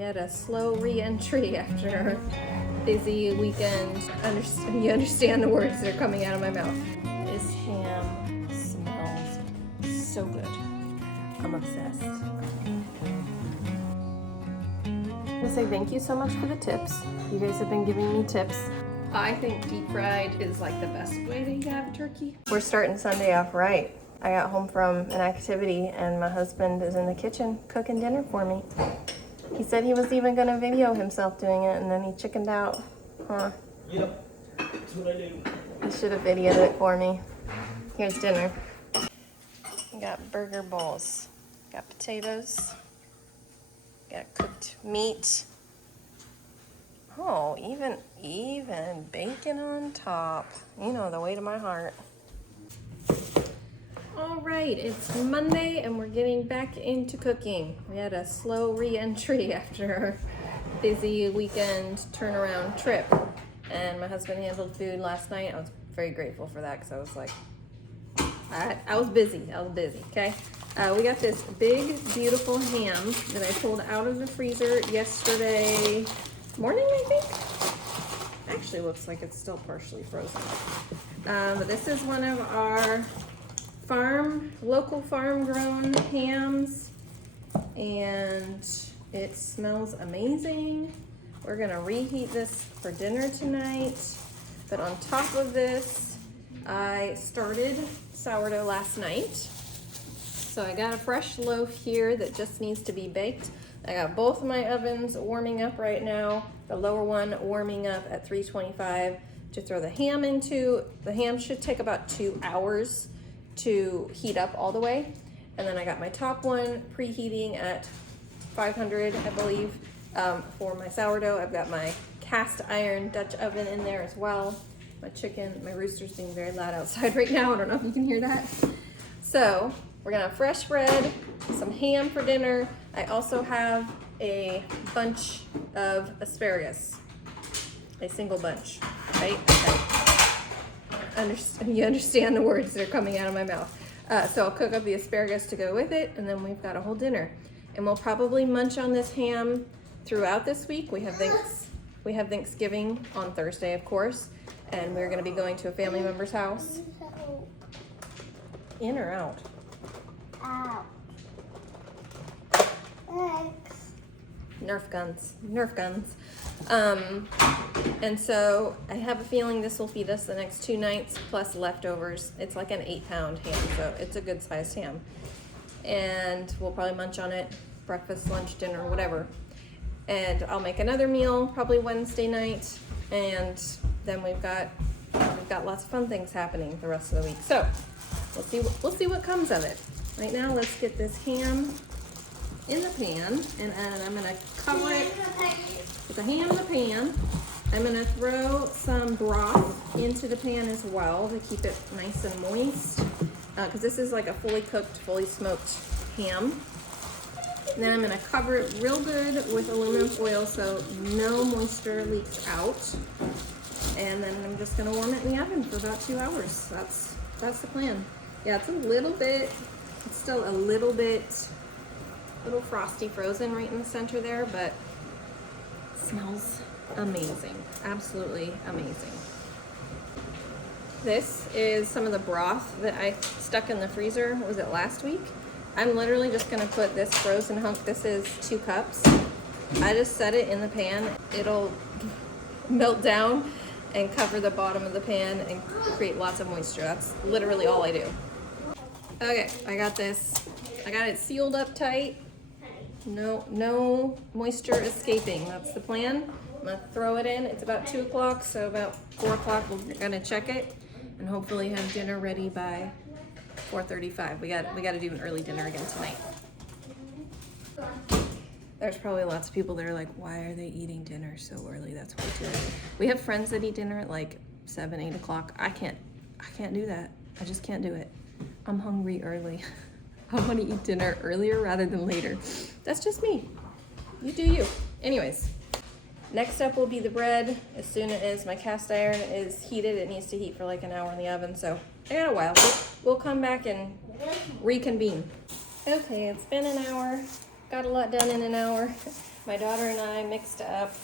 We had a slow re-entry after a busy weekend. You understand the words that are coming out of my mouth. This ham smells so good. I'm obsessed. I'm gonna say thank you so much for the tips. You guys have been giving me tips. I think deep fried is like the best way to have a turkey. We're starting Sunday off right. I got home from an activity and my husband is in the kitchen cooking dinner for me. He said he was even gonna video himself doing it and then he chickened out. Huh? Yep, that's what I do. He should have videoed it for me. Here's dinner. We got burger bowls. Got potatoes. Got cooked meat. Oh, even bacon on top. You know, the way to my heart. All right, it's Monday and we're getting back into cooking. We had a slow re-entry after a busy weekend turnaround trip. And my husband handled food last night. I was very grateful for that because I was like, I was busy, okay? We got this big, beautiful ham that I pulled out of the freezer yesterday morning, I think. Actually looks like it's still partially frozen. But this is one of our local farm grown hams, and it smells amazing. We're gonna reheat this for dinner tonight. But on top of this, I started sourdough last night. So I got a fresh loaf here that just needs to be baked. I got both of my ovens warming up right now. The lower one warming up at 325 to throw the ham into. The ham should take about 2 hours to heat up all the way. And then I got my top one preheating at 500, I believe, for my sourdough. I've got my cast iron Dutch oven in there as well. My rooster's being very loud outside right now. I don't know if you can hear that. So we're gonna have fresh bread, some ham for dinner. I also have a bunch of asparagus, a single bunch, right? Okay. You understand the words that are coming out of my mouth. So I'll cook up the asparagus to go with it, and then we've got a whole dinner. And we'll probably munch on this ham throughout this week. We have Thanksgiving on Thursday, of course, and we're gonna be going to a family member's house. In or out? Out. Nerf guns. And so I have a feeling this will feed us the next 2 nights plus leftovers. It's like an 8-pound ham, so it's a good sized ham. And we'll probably munch on it, breakfast, lunch, dinner, whatever. And I'll make another meal probably Wednesday night. And then we've got lots of fun things happening the rest of the week. So we'll see what comes of it. Right now, let's get this ham in the pan, and I'm gonna cover it with the ham in the pan. I'm gonna throw some broth into the pan as well to keep it nice and moist, because this is like a fully cooked, fully smoked ham. And then I'm gonna cover it real good with aluminum foil so no moisture leaks out. And then I'm just gonna warm it in the oven for about 2 hours. That's the plan. Yeah, it's still a little frosty frozen right in the center there, but it smells amazing, absolutely amazing. This is some of the broth that I stuck in the freezer, was it last week? I'm literally just gonna put this frozen hunk, this is 2 cups. I just set it in the pan. It'll melt down and cover the bottom of the pan and create lots of moisture. That's literally all I do. Okay, I got this. I got it sealed up tight. No moisture escaping. That's the plan. I'm gonna throw it in. It's about 2 o'clock, so about 4 o'clock we're gonna check it and hopefully have dinner ready by 4:35. We got to do an early dinner again tonight. There's probably lots of people that are like, why are they eating dinner so early? That's way too early. We have friends that eat dinner at like 7, 8 o'clock. I can't do that. I just can't do it. I'm hungry early. I want to eat dinner earlier rather than later. That's just me. You do you. Anyways, next up will be the bread. As soon as my cast iron is heated, it needs to heat for like an hour in the oven, so I got a while. We'll come back and reconvene. Okay, it's been an hour. Got a lot done in an hour. My daughter and I mixed up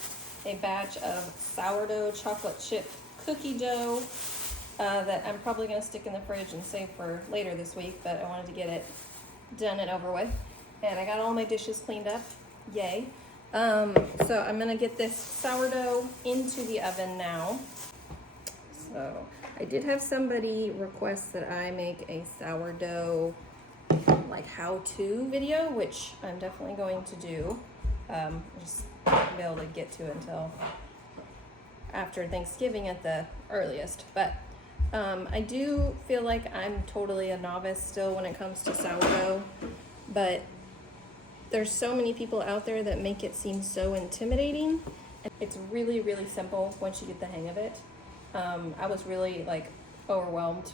a batch of sourdough chocolate chip cookie dough that I'm probably going to stick in the fridge and save for later this week, but I wanted to get it done and over with. And I got all my dishes cleaned up. Yay. So I'm going to get this sourdough into the oven now. So I did have somebody request that I make a sourdough like how-to video, which I'm definitely going to do. Just not be able to get to it until after Thanksgiving at the earliest. But I do feel like I'm totally a novice still when it comes to sourdough, but there's so many people out there that make it seem so intimidating. It's really, really simple once you get the hang of it. I was really like overwhelmed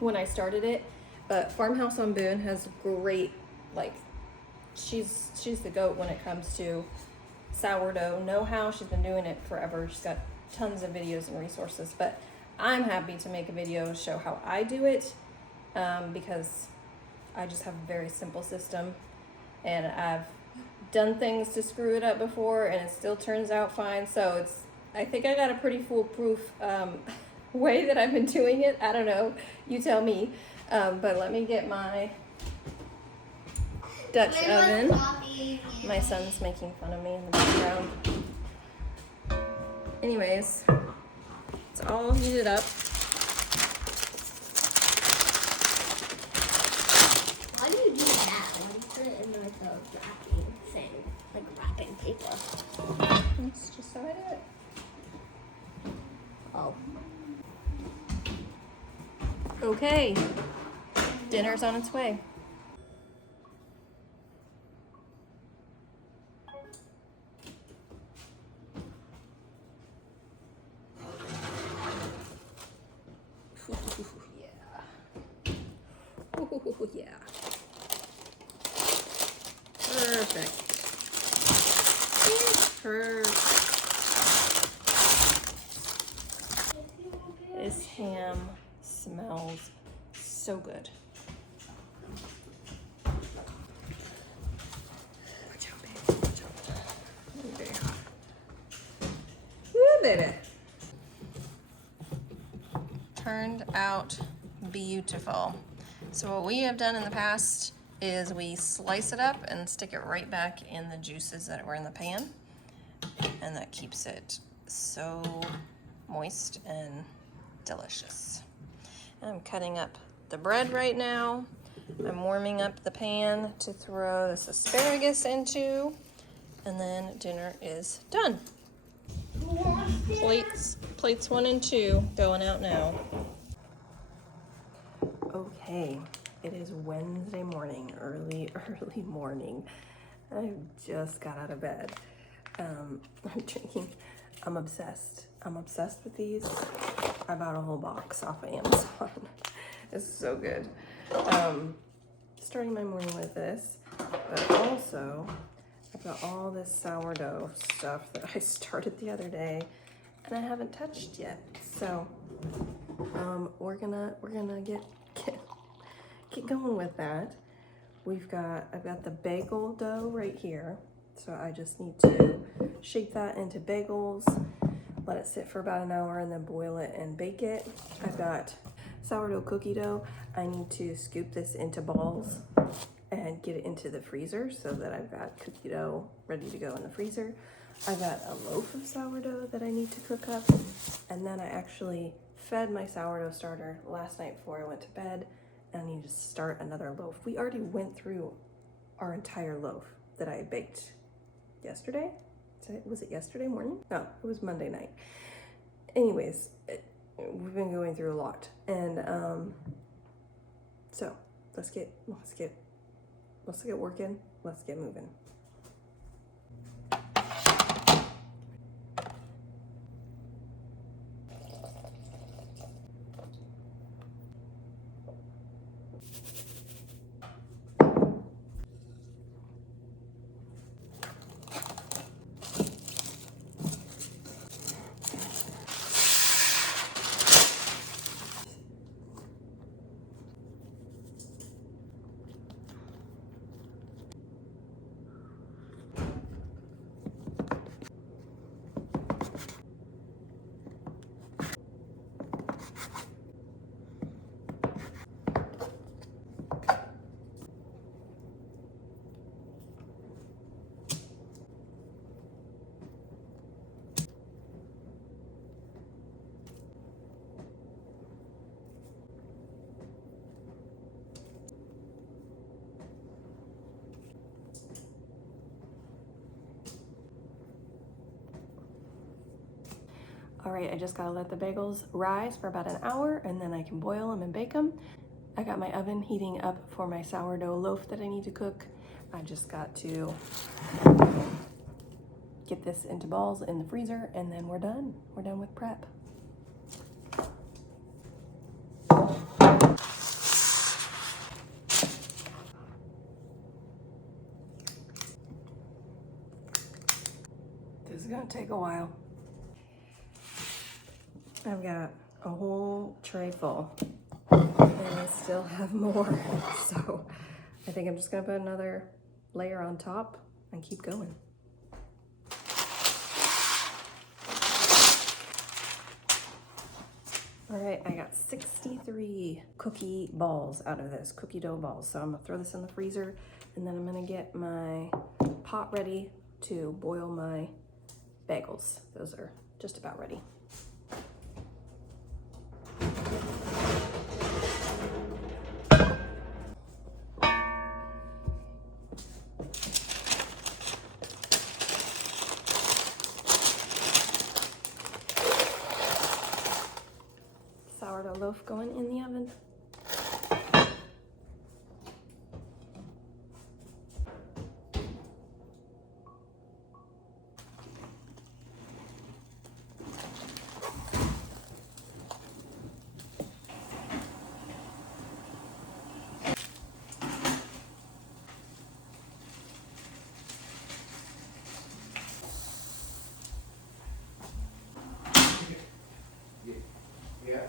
when I started it, but Farmhouse on Boone has great, like, she's the goat when it comes to sourdough know-how. She's been doing it forever. She's got tons of videos and resources, but I'm happy to make a video to show how I do it, because I just have a very simple system, and I've done things to screw it up before and it still turns out fine. So I think I got a pretty foolproof way that I've been doing it. I don't know, you tell me. But let me get my Dutch oven. My son's making fun of me in the background. Anyways, it's all heated up. Why do you do that when you put it in like a wrapping thing, like wrapping paper? That's just how I do it. Oh. Okay, dinner's on its way. Ooh, yeah. Perfect. Perfect. This ham smells so good. Watch out, baby. Watch out. Very hot. Woo, baby. Turned out beautiful. So what we have done in the past is we slice it up and stick it right back in the juices that were in the pan. And that keeps it so moist and delicious. I'm cutting up the bread right now. I'm warming up the pan to throw this asparagus into, and then dinner is done. Plates 1 and 2 going out now. Okay, it is Wednesday morning, early morning. I just got out of bed. I'm obsessed with these. I bought a whole box off of Amazon. It's so good. Starting my morning with this, but also I've got all this sourdough stuff that I started the other day and I haven't touched yet. So we're gonna get going with that. I've got the bagel dough right here. So I just need to shape that into bagels, let it sit for about an hour, and then boil it and bake it. I've got sourdough cookie dough. I need to scoop this into balls and get it into the freezer so that I've got cookie dough ready to go in the freezer. I've got a loaf of sourdough that I need to cook up, and then I actually fed my sourdough starter last night before I went to bed, and I need to start another loaf. We already went through our entire loaf that I baked yesterday. Was it yesterday morning? No, it was Monday night. Anyways, we've been going through a lot, and so let's get working. Let's get moving. All right, I just gotta let the bagels rise for about an hour and then I can boil them and bake them. I got my oven heating up for my sourdough loaf that I need to cook. I just got to get this into balls in the freezer and then we're done. We're done with prep. This is gonna take a while. I've got a whole tray full and I still have more. So I think I'm just gonna put another layer on top and keep going. All right, I got 63 cookie balls out of this, cookie dough balls. So I'm gonna throw this in the freezer and then I'm gonna get my pot ready to boil my bagels. Those are just about ready. Sourdough loaf going in the oven. Yeah.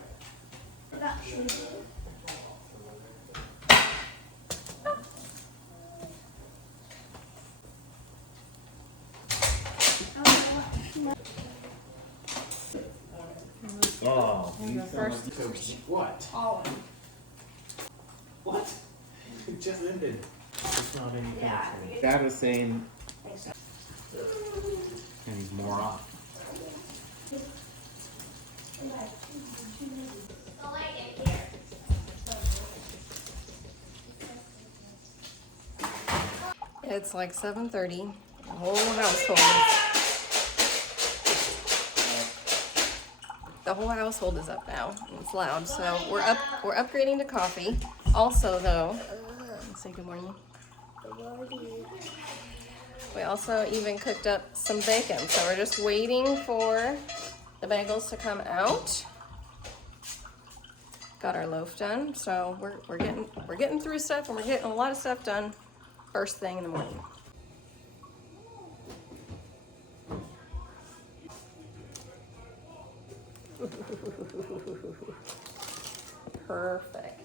Oh, what? What? It just ended. It's not anything. Yeah. Dad was saying, and he's more off. It's like 7:30. The whole household. The whole household is up now. It's loud, so we're upgrading to coffee. Also, though, let's say good morning. We also even cooked up some bacon, so we're just waiting for the bagels to come out. Got our loaf done, so we're getting through stuff, and we're getting a lot of stuff done first thing in the morning. Perfect.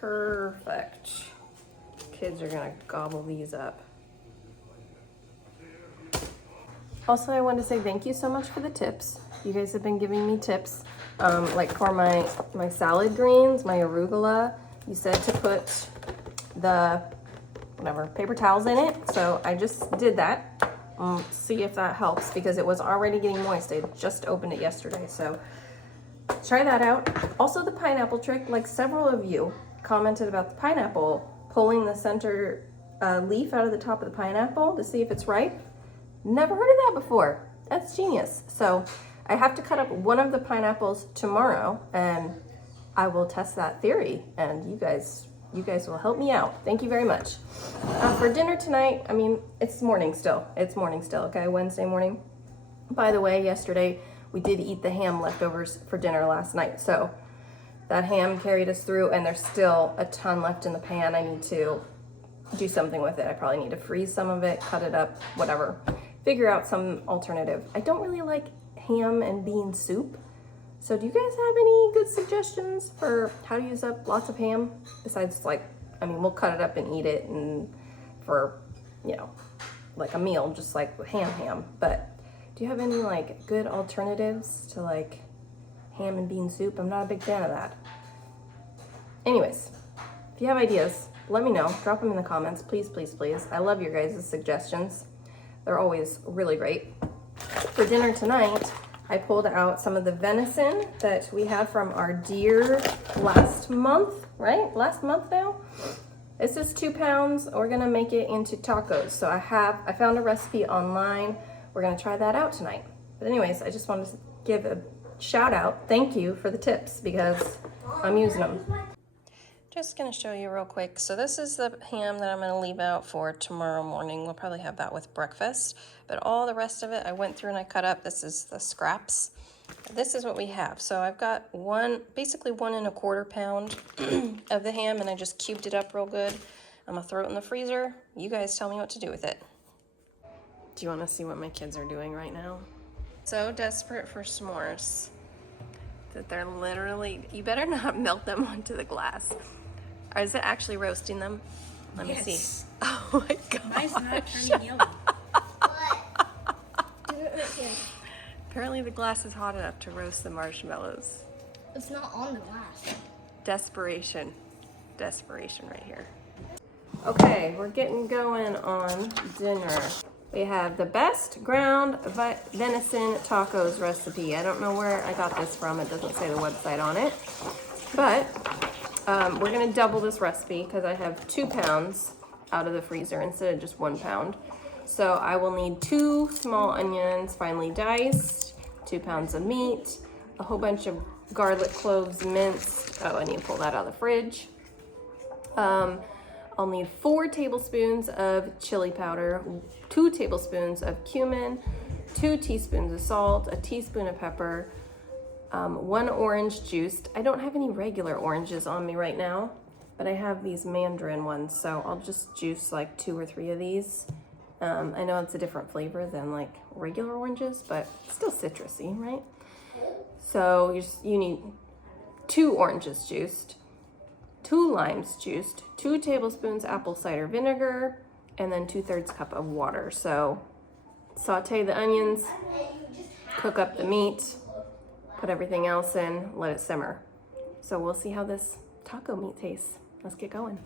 Perfect. Kids are gonna gobble these up. Also, I wanted to say thank you so much for the tips. You guys have been giving me tips, like for my salad greens, my arugula. You said to put the paper towels in it, so I just did that. See if that helps because it was already getting moist. I just opened it yesterday, so try that out. Also, the pineapple trick, like several of you commented about the pineapple, pulling the center leaf out of the top of the pineapple to see if it's ripe. Never heard of that before. That's genius. So I have to cut up one of the pineapples tomorrow and I will test that theory, and you guys will help me out. Thank you very much. For dinner tonight, I mean, it's morning still, okay, Wednesday morning. By the way, yesterday we did eat the ham leftovers for dinner last night, so that ham carried us through, and there's still a ton left in the pan. I need to do something with it. I probably need to freeze some of it, cut it up, whatever. Figure out some alternative. I don't really like ham and bean soup. So do you guys have any good suggestions for how to use up lots of ham? Besides, like, I mean, we'll cut it up and eat it and for, you know, like a meal, just like ham. But do you have any like good alternatives to like ham and bean soup? I'm not a big fan of that. Anyways, if you have ideas, let me know. Drop them in the comments, please, please, please. I love your guys' suggestions. They're always really great. For dinner tonight, I pulled out some of the venison that we had from our deer last month, right? Last month now? This is 2 pounds. We're gonna make it into tacos. So I found a recipe online. We're gonna try that out tonight. But anyways, I just wanted to give a shout out, thank you for the tips because I'm using them. Just gonna show you real quick. So this is the ham that I'm gonna leave out for tomorrow morning. We'll probably have that with breakfast, but all the rest of it I went through and I cut up. This is the scraps. This is what we have. So I've got basically 1 1/4 pound of the ham, and I just cubed it up real good. I'm gonna throw it in the freezer. You guys tell me what to do with it. Do you wanna see what my kids are doing right now? So desperate for s'mores that they're literally, you better not melt them onto the glass. Or is it actually roasting them? Let me see. Oh my god. Mine's not turning yellow. Do it right here. Apparently the glass is hot enough to roast the marshmallows. It's not on the glass. Desperation. Desperation right here. Okay, we're getting going on dinner. We have the best ground venison tacos recipe. I don't know where I got this from. It doesn't say the website on it. But we're gonna double this recipe because I have 2 pounds out of the freezer instead of just 1 pound. So I will need 2 small onions finely diced, 2 pounds of meat, a whole bunch of garlic cloves minced. Oh, I need to pull that out of the fridge. I'll need 4 tablespoons of chili powder, 2 tablespoons of cumin, 2 teaspoons of salt, a teaspoon of pepper, 1 orange juiced. I don't have any regular oranges on me right now, but I have these mandarin ones, so I'll just juice like 2 or 3 of these. I know it's a different flavor than like regular oranges, but still citrusy, right? So you need 2 oranges juiced, 2 limes juiced, 2 tablespoons apple cider vinegar, and then 2/3 cup of water. So saute the onions, cook up the meat, put everything else in, let it simmer. So we'll see how this taco meat tastes. Let's get going.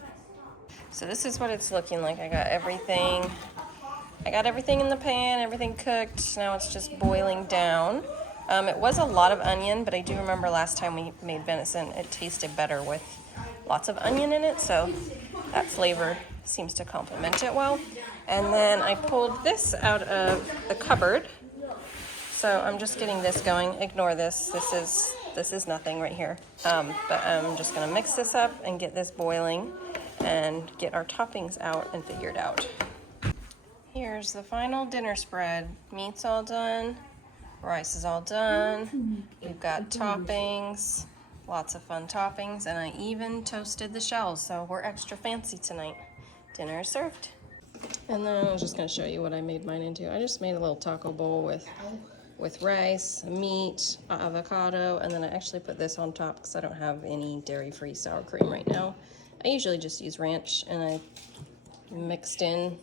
So this is what it's looking like. I got everything in the pan, everything cooked. Now it's just boiling down. It was a lot of onion, but I do remember last time we made venison, it tasted better with lots of onion in it, so that flavor seems to complement it well. And then I pulled this out of the cupboard. So I'm just getting this going. Ignore this. This is nothing right here. But I'm just gonna mix this up and get this boiling and get our toppings out and figured out. Here's the final dinner spread. Meat's all done. Rice is all done. We've got toppings, lots of fun toppings, and I even toasted the shells, so we're extra fancy tonight. Dinner is served. And then I was just gonna show you what I made mine into. I just made a little taco bowl with rice, meat, avocado, and then I actually put this on top because I don't have any dairy-free sour cream right now. I usually just use ranch, and I mixed in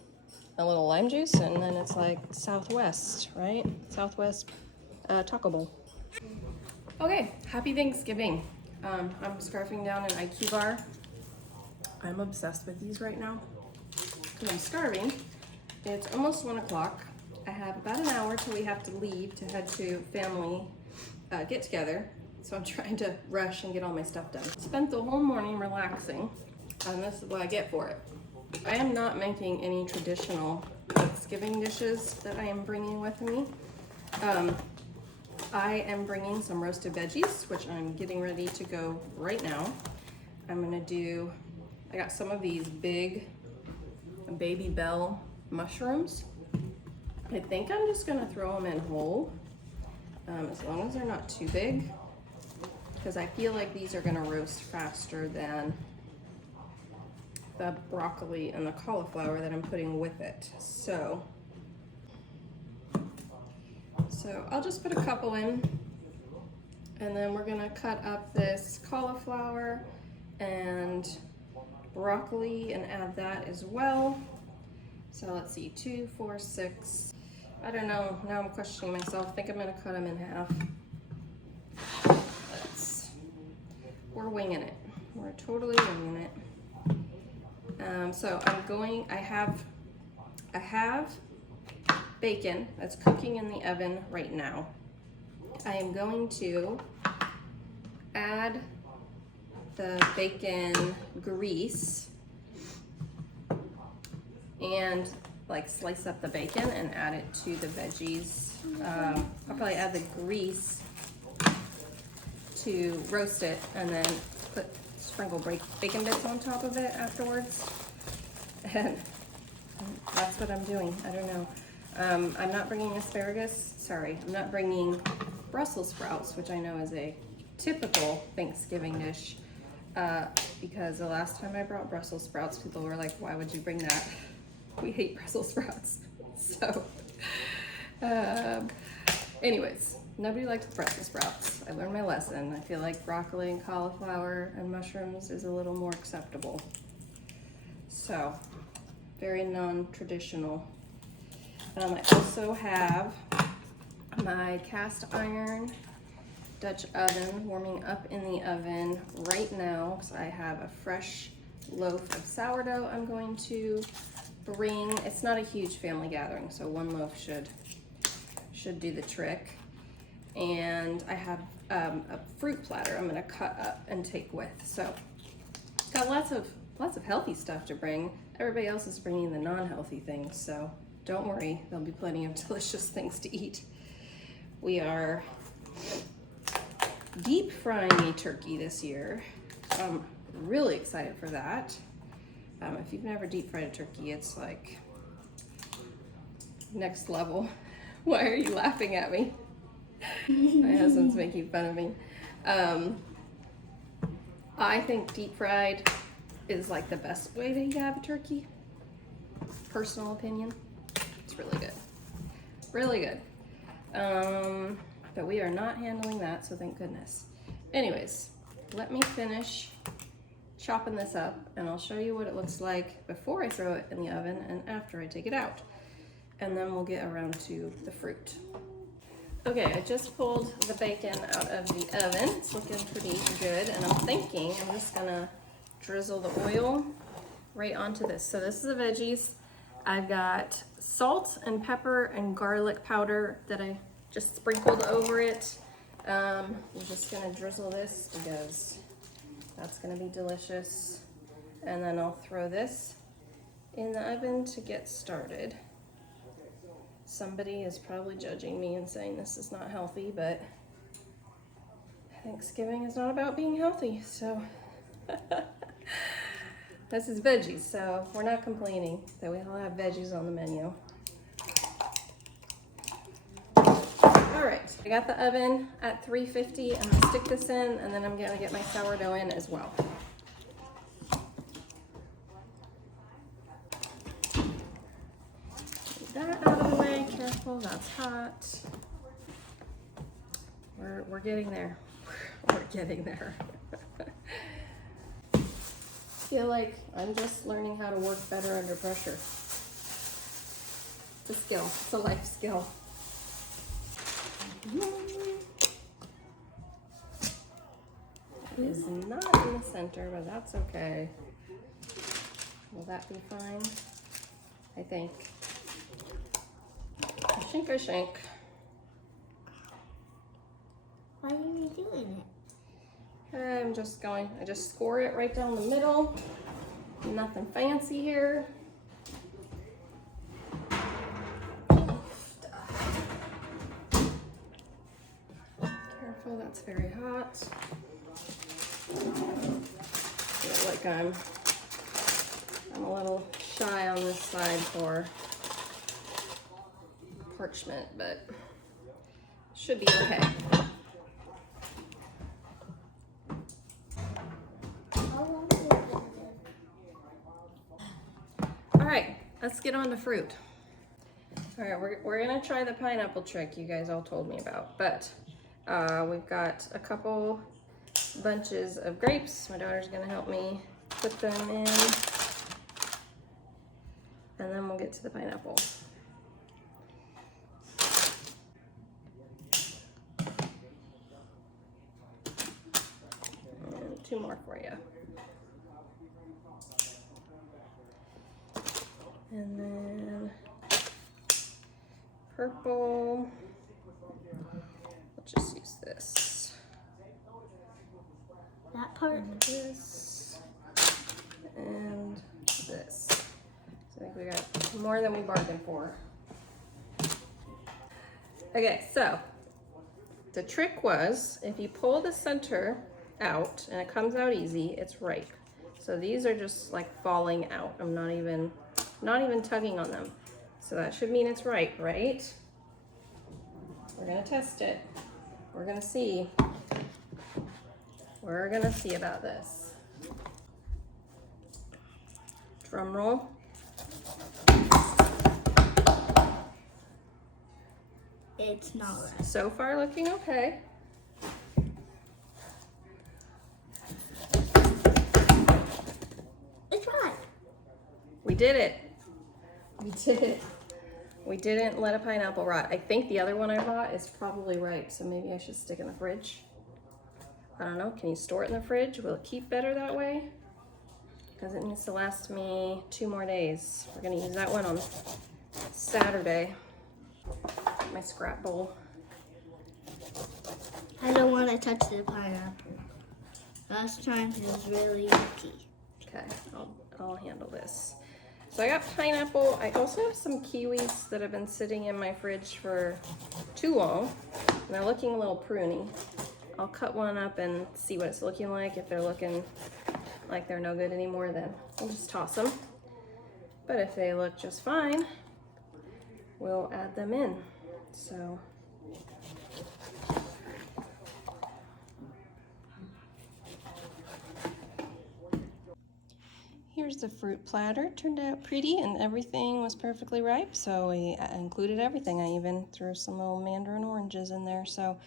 a little lime juice, and then it's like Southwest, right? Southwest taco bowl. Okay, happy Thanksgiving. I'm scarfing down an IQ bar. I'm obsessed with these right now because I'm starving. It's almost 1 o'clock. I have about an hour till we have to leave to head to family get together. So I'm trying to rush and get all my stuff done. Spent the whole morning relaxing, and this is what I get for it. I am not making any traditional Thanksgiving dishes that I am bringing with me. I am bringing some roasted veggies, which I'm getting ready to go right now. I got some of these big baby bell mushrooms. I think I'm just gonna throw them in whole, as long as they're not too big, because I feel like these are gonna roast faster than the broccoli and the cauliflower that I'm putting with it. So I'll just put a couple in, and then we're gonna cut up this cauliflower and broccoli and add that as well. So let's see, 2, 4, 6. I don't know, now I'm questioning myself. I think I'm gonna cut them in half. We're winging it. We're totally winging it. So I have bacon that's cooking in the oven right now. I am going to add the bacon grease, and like slice up the bacon and add it to the veggies. I'll probably add the grease to roast it and then sprinkle bacon bits on top of it afterwards. And that's what I'm doing. I don't know. I'm not bringing asparagus. Sorry, I'm not bringing Brussels sprouts, which I know is a typical Thanksgiving dish. Because the last time I brought Brussels sprouts, people were like, why would you bring that? We hate Brussels sprouts. So, anyways, nobody likes Brussels sprouts. I learned my lesson. I feel like broccoli and cauliflower and mushrooms is a little more acceptable. So, very non-traditional. I also have my cast iron Dutch oven warming up in the oven right now because I have a fresh loaf of sourdough I'm going to bring. It's not a huge family gathering, so one loaf should do the trick. And I have a fruit platter I'm going to cut up and take with. So got lots of healthy stuff to bring. Everybody else is bringing the non-healthy things, so don't worry, there'll be plenty of delicious things to eat. We are deep frying a turkey this year. So I'm really excited for that. If you've never deep fried a turkey, it's like next level. Why are you laughing at me? My husband's making fun of me. I think deep fried is like the best way to have a turkey. Personal opinion. It's really good. Really good. But we are not handling that, so thank goodness. Anyways, let me finish chopping this up and I'll show you what it looks like before I throw it in the oven and after I take it out. And then we'll get around to the fruit. Okay, I just pulled the bacon out of the oven. It's looking pretty good, and I'm thinking I'm just gonna drizzle the oil right onto this. So this is the veggies. I've got salt and pepper and garlic powder that I just sprinkled over it. I'm just gonna drizzle this because that's gonna be delicious. And then I'll throw this in the oven to get started. Somebody is probably judging me and saying this is not healthy, but Thanksgiving is not about being healthy, so this is veggies, so we're not complaining that we all have veggies on the menu. All right, I got the oven at 350. I'm gonna stick this in, and then I'm gonna get my sourdough in as well. Get that out of the way, careful, that's hot. We're getting there. We're getting there. I feel like I'm just learning how to work better under pressure. It's a skill, it's a life skill. It is not in the center, but that's okay. Will that be fine? I think. I shank. Why are you doing it? I'm just going, I just score it right down the middle. Nothing fancy here. Careful, that's very hot. I feel like I'm a little shy on this side for parchment, but should be okay. All right, let's get on to fruit. All right, we're gonna try the pineapple trick you guys all told me about, but we've got a couple bunches of grapes. My daughter's gonna help me put them in, and then we'll get to the pineapple. And 2 more for you. And then purple. Let's just use this. That part? And this. And this. I think we got more than we bargained for. Okay, so the trick was if you pull the center out and it comes out easy, it's ripe. So these are just like falling out. I'm not even tugging on them. So that should mean it's ripe, right? We're gonna test it. We're gonna see. We're gonna see about this. Drum roll. It's not right. So far looking okay. It's right. We did it. We did it. We didn't let a pineapple rot. I think the other one I bought is probably ripe, so maybe I should stick it in the fridge. I don't know. Can you store it in the fridge? Will it keep better that way? Because it needs to last me 2 more days. We're gonna use that one on Saturday. My scrap bowl. I don't want to touch the pineapple. Last time it was really yucky. Okay, I'll handle this. So I got pineapple. I also have some kiwis that have been sitting in my fridge for too long. And they're looking a little pruny. I'll cut one up and see what it's looking like. If they're looking like they're no good anymore, then we'll just toss them. But if they look just fine, we'll add them in. So here's the fruit platter. Turned out pretty and everything was perfectly ripe, so we included everything. I even threw some little mandarin oranges in there. So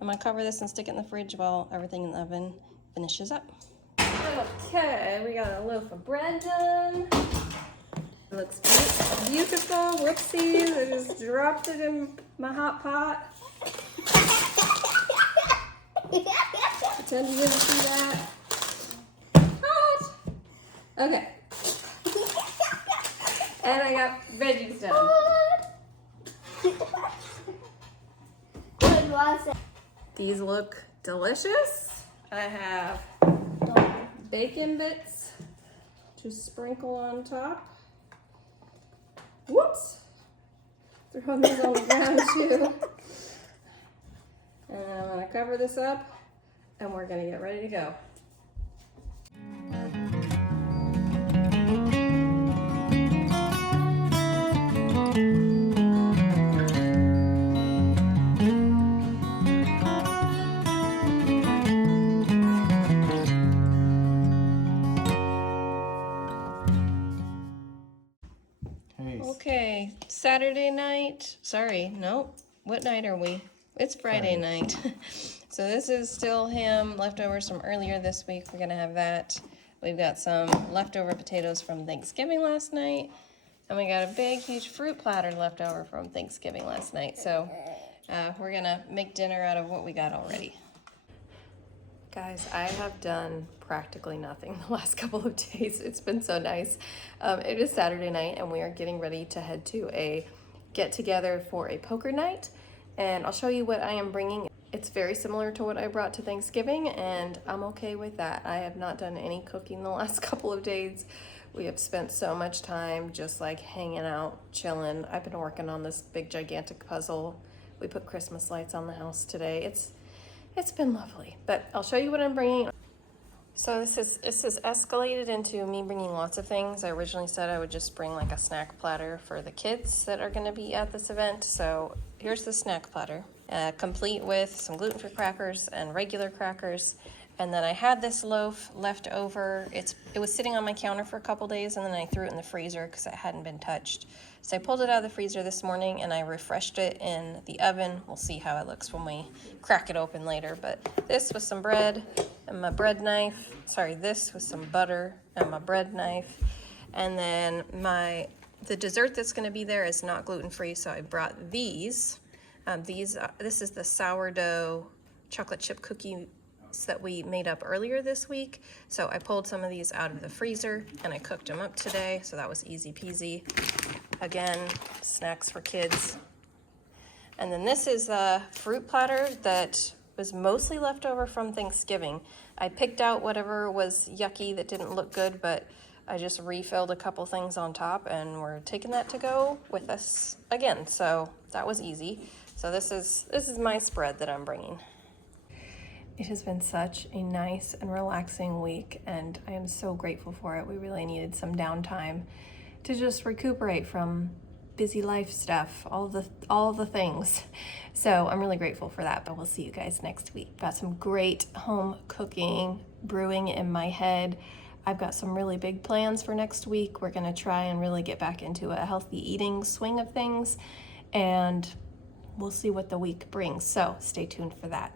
I'm gonna cover this and stick it in the fridge while everything in the oven finishes up. Okay, we got a loaf of bread done. It looks beautiful. Whoopsies, I just dropped it in my hot pot. Pretend you didn't see that. Hot! Okay. And I got veggies done. What was it? These look delicious. I have bacon bits to sprinkle on top. Whoops! Throwing these on the ground too. And I'm gonna cover this up and we're gonna get ready to go. Okay, Saturday night. Sorry, nope. What night are we? It's Friday night. So this is still ham leftovers from earlier this week. We're gonna have that. We've got some leftover potatoes from Thanksgiving last night. And we got a big, huge fruit platter left over from Thanksgiving last night. So we're gonna make dinner out of what we got already. Guys, I have done practically nothing the last couple of days. It's been so nice. It is Saturday night and we are getting ready to head to a get together for a poker night. And I'll show you what I am bringing. It's very similar to what I brought to Thanksgiving and I'm okay with that. I have not done any cooking the last couple of days. We have spent so much time just like hanging out, chilling. I've been working on this big gigantic puzzle. We put Christmas lights on the house today. It's been lovely, but I'll show you what I'm bringing. So this has escalated into me bringing lots of things. I originally said I would just bring like a snack platter for the kids that are gonna be at this event. So here's the snack platter, complete with some gluten-free crackers and regular crackers. And then I had this loaf left over. It was sitting on my counter for a couple days and then I threw it in the freezer because it hadn't been touched. So I pulled it out of the freezer this morning and I refreshed it in the oven. We'll see how it looks when we crack it open later. But this was some bread and my bread knife. Sorry, this was some butter and my bread knife. And then the dessert that's gonna be there is not gluten-free, so I brought these. This is the sourdough chocolate chip cookie that we made up earlier this week. So I pulled some of these out of the freezer and I cooked them up today. So that was easy peasy. Again, snacks for kids. And then this is a fruit platter that was mostly left over from Thanksgiving. I picked out whatever was yucky that didn't look good, but I just refilled a couple things on top and we're taking that to go with us again. So that was easy. So this is my spread that I'm bringing. It has been such a nice and relaxing week, and I am so grateful for it. We really needed some downtime to just recuperate from busy life stuff, all the things. So I'm really grateful for that, but we'll see you guys next week. Got some great home cooking brewing in my head. I've got some really big plans for next week. We're gonna try and really get back into a healthy eating swing of things, and we'll see what the week brings. So stay tuned for that.